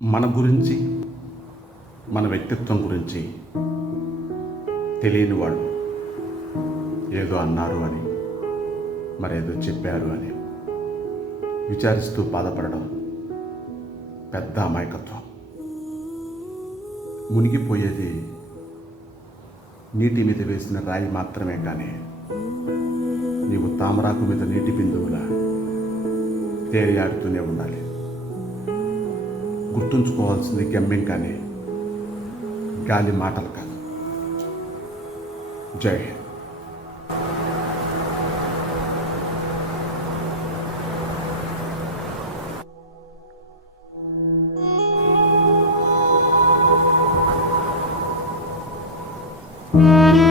మన గురించి, మన వ్యక్తిత్వం గురించి తెలియని వాళ్ళు ఏదో అన్నారు అని, మరేదో చెప్పారు అని విచారిస్తూ బాధపడడం పెద్ద అమాయకత్వం. మునిగిపోయేది నీటి మీద వేసిన రాయి మాత్రమే, కానీ నీవు తామరాకు మీద నీటి బిందువులా తేలియాడుతూనే ఉండాలి. గుర్తుంచుకోవాల్సింది గమ్యం, కానీ గాలి మాటలు కాదు. జై హింద్.